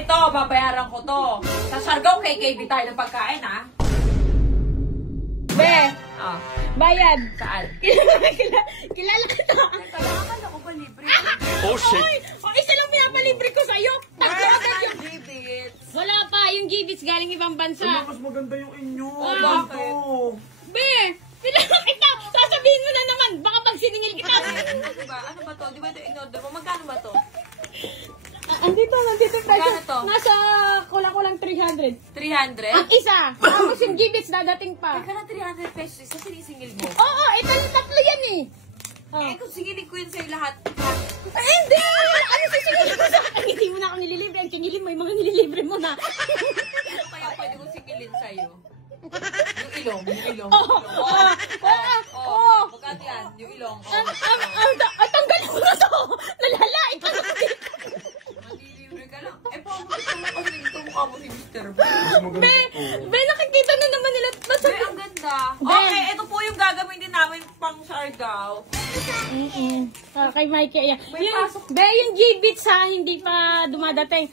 ganito, babayaran ko to. Sa Siargao, KKB tayo ng pagkain, ha? Be, bayad. Saan? Kilala kita. Talaga ako ba libre? Oh shit! Isa lang pinapalibre ko sa'yo. Tatlo agad yung... Gibits. Wala pa, yung gibits galing ibang bansa. Mas maganda yung inyo. Bakit? Be, kilala kita. Sasabihin mo na naman, baka pag siningil kita. Diba? Ano ba to? Di ba ito in-order mo? Magkano ba to? Andito yung presyo. Magkano to? Nasa kulang-kulang 300. 300? Ang isa. Tapos yung gibits dadating pa. Teka na 300 pesos isa sinisingil mo. Oo, ito yung tatlo yan eh. Eh, kung singilin ko yun sa'yo lahat. Ay, hindi! Ano sisingilin mo sa akin? Hindi mo na ako nililibre. Ang singilin mo, yung mga nililibre mo na. Ano kaya pwede kong singilin sa'yo? Yung ilong, yung ilong. Oo. Magkano yan? Yung ilong. Tanggalin mo na to! Nalalait ka na dito. Malilibre ka lang. Eh, pamukha mo kasi ito mukha mo si Mr. Be, nakikita na naman nila. Be, ang ganda. Okay, ito po yung gagamitin namin pang Siargao. Kay Mikey, ayan. May pasok. Be, yung gibits ha, hindi pa dumadating.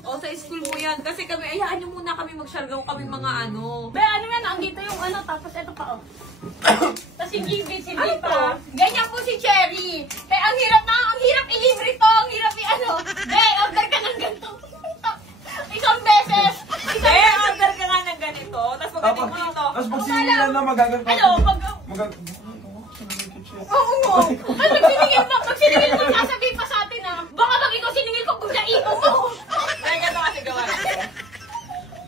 O, sa school mo yan. Kasi kami, ayaan nyo muna kami mag-Siargao kami mga ano. Be, ano yan, andito yung ano, tapos ito pa, oh. Tapos yung gibits, hindi Ano pa. to? Ganyan po si Cherry. Be, ang hirap i-libre to, ang hirap i-ano. Be, order ka ng ganito. Isang beses. Eh, order ka nga ng ganito. Tapos pagdating mo dito. Tapos pag sinilan na magaganto. Ano, Oo. Ay, pag siningil mo, sasabihin pa sa atin na, baka pag ikaw siningil ko, buglaiko mo. Kaya ganito kasi gawa.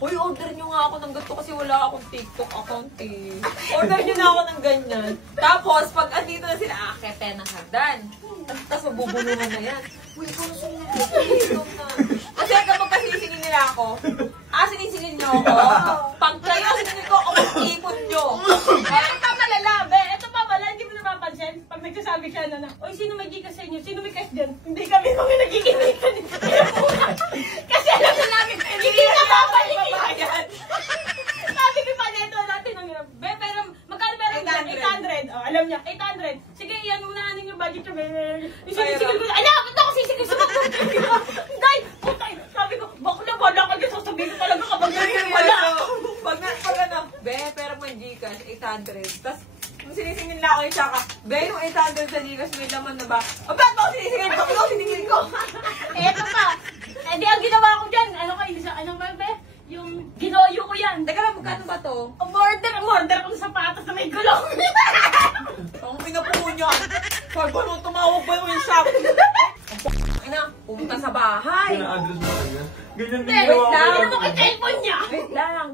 Uy, order nyo nga ako ng ganito kasi wala akong TikTok account eh. Order nyo na ako ng ganyan. Tapos, pag andito na sila, kete ng hagdan. Tapos mabubulungan na yan. Uy, ikaw na sumunod. Kasi kapag sinisingil nila ako, sinisingil nyo ako. Pag kayo siningil ko, ako mag-ipon nyo. Ito pa malala, be. Ito pa pala, hindi mo napapansin. Pag nagsasabi siya na, oy, sino may gikas sa inyo? Sino may cash dyan? Hindi kami mga nagigimikan. Kasi alam na namin, hindi na babalik. Sabi ko pa nito natin ang hirap. Be, pero magkano meron dyan? 800. Oh, alam niya, 800. Sige, yan muna nanin yung budget niya. Sinisigil ko na, ala, ba't ako sisigil sa mga Day, putay. Sabi ko, bakla, wala ka dyan. Sasabihin ko talaga kapag ganyan wala. Pag ano, be, pero may Gcash, 800. Tapos, kung sinisingil na ako yung tsaka, be, yung 800 sa Gcash, may laman na ba? O, ba't ako sinisingil ko? Ikaw sinisingil ko. Eto pa. Eh, di ang ginawa ko dyan. Ano kayo, ano ba, be? Yung ginoyo ko yan. Teka lang, magkano ba to? Order kong sapatos na may gulong. Ang pinapuho niya. Sabi ko, nung tumawag ba yung shop? Ina, pumunta sa bahay. Yung address mo kanya. Ganyan din Wait ginawa ko lang, yan. ano kay cellphone niya? Wait lang.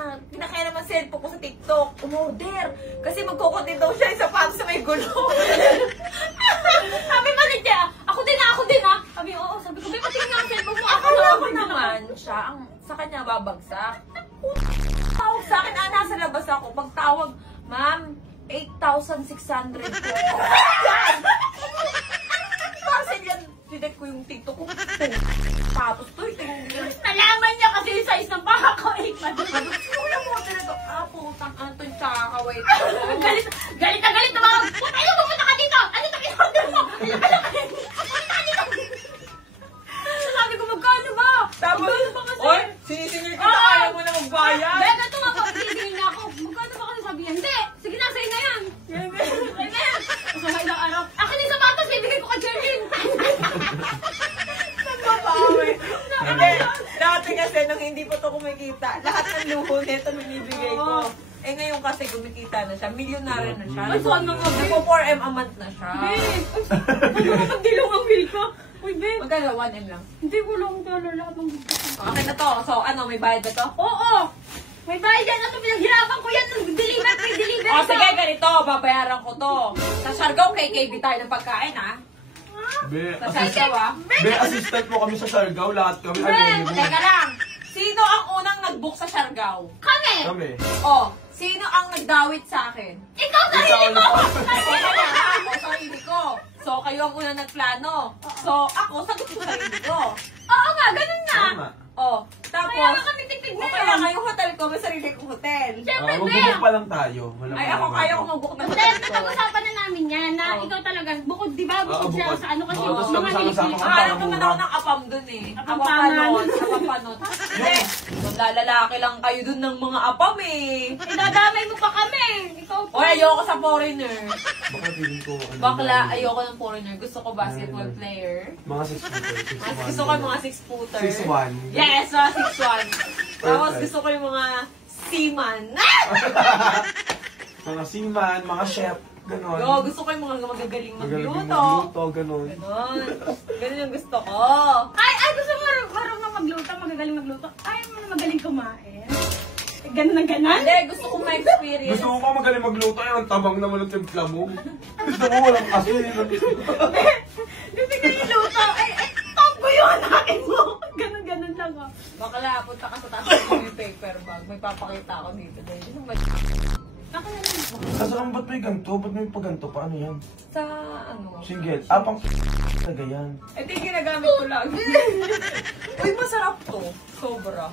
Ang pinakaya naman cellphone ko sa TikTok. Umorder. Kasi magkukuntin daw siya yung sapatos na may gulong. Sabi pa rin niya, ako din ha. Sabi, oo, sabi ko, may patingin nga ang cellphone mo. Akala ko naman siya, ang sa kanya babagsak. Tawag sa akin, nasa labas ako. Pagtawag, ma'am, 8,600 po. Kasi yan, sinet ko yung TikTok ko. Tapos to, tingin. Nalaman niya kasi yung size ng baka ko. Wala mo ko talaga. Putang Anton, tsaka wait. Galit na mga, putay mo, pumunta ka dito. Ano ito in-order mo? Pumunta ka dito. Sabi ko, magkano ba? Tapos, Magkano ba kasi? oy, sinisingil ko na kaya mo na magbayad. Beka, ito nga, sisingil niya ako. Magkano ba kasi sabi niya? Hindi, sige na, sa'yo na yan. Sa'yo na yan. Kasi mga ilang araw, akin yung sapatos, bibigay ko ka Jerlyn. Nagpapawi. Hindi, dati kasi nung hindi pa to kumikita, lahat ng luho nito binibigay ko. Eh ngayon kasi kumikita na siya, milyonaryo na siya. Ay, saan na nga, babe? Nagpo 4M a month na siya. Ano kapagdilong ang bill ko? Uy, babe. Magkano? 1M lang. Hindi, wala akong kalala. Okay na to. So, ano, may bayad na to? Oo! May bayad yan. Ito, pinaghirapan ko yan. Deliver, may deliver. O, sige, ganito. Babayaran ko to. Sa Siargao, KKB tayo ng pagkain, ha? Be, Sa Siargao, ha? Be, assistant mo kami sa Siargao. Lahat kami. Teka lang. Sino ang unang nag-book sa Siargao? Kami! Kami. O, sino ang nagdawit sa akin? Ikaw, sarili mo! Teka lang, ha? Ako, sarili ko. So, kayo ang unang nagplano. So, ako, sagot ko sarili ko. Oo nga, ganun nga. Tama. O, Kaya nga tapos, kami tigpig lamig na. O kaya nga yung hotel ko, may sarili kong hotel. Siyempre, be. Mag-book pa lang tayo. Wala Ay, pa ako naman. kaya ko mag-book ng Hindi, hotel ko. napag-usapan na namin yan na Oo. ikaw talaga, bukod, di ba, bukod Oo, siya bukod. sa ano kasi Oo, tapos mga sama-sama nilik-nilik. ka. Alam naman ako ng apam dun eh. Apampaman. Apapanot. Hindi. Maglalalaki lang kayo dun ng mga apam eh. Idadamay mo pa kami. Ikaw O, ayoko sa foreigner. Baka feeling ko. ano, Bakla, ayoko ng foreigner. Gusto ko basketball player. Mga 6-footer. Gusto ko yung mga 6-footer. 6'1". Yes, mga 6'1". Tapos Perfect. gusto ko yung mga seaman. Mga seaman, mga chef. Ganon. Yo, gusto ko yung mga magagaling Magaling magluto. magluto, ganon. Ganon. Ganon yung gusto ko. Ay, gusto mo marunong magluto, magagaling magluto. Ayaw mo na magaling kumain. Ganun na ganon. Hindi, gusto ko ma-experience. Gusto ko pa magaling magluto. Ay, ang tabang naman ng timpla mo. Gusto ko walang asin. Gusto ko yung luto. Ay, top ko yung hanakin mo. Ganun lang oh. Bakla, punta ka sa taas ng yung paper bag. May papakita ako dito. Dahil isang ba- Ako na lang. Kaso lang, ba't may ganito? Ba't may paganto? Paano yan? Sa ano? Single. Pang talaga yan. Ito yung ginagamit ko lang. Uy, masarap to. Sobra.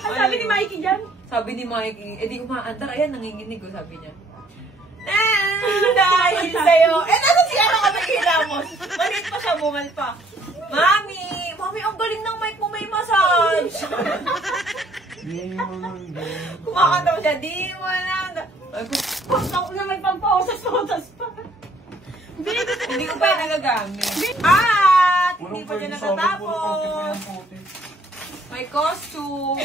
Ang sabi ni Mikey dyan. Sabi ni Mikey, di umaandar. Ayan, nanginginig ko, sabi niya. Dahil sa'yo. Nasa siya ako naghilamos. Malit pa siya, bumal pa. Mami, ang galing ng mic mo, may massage. Kumakanta mo siya, di mo lang. Ako na may pampawasas-wasas pa. Hindi ko pa yung nagagamit. At hindi pa dyan natatapos. May costume.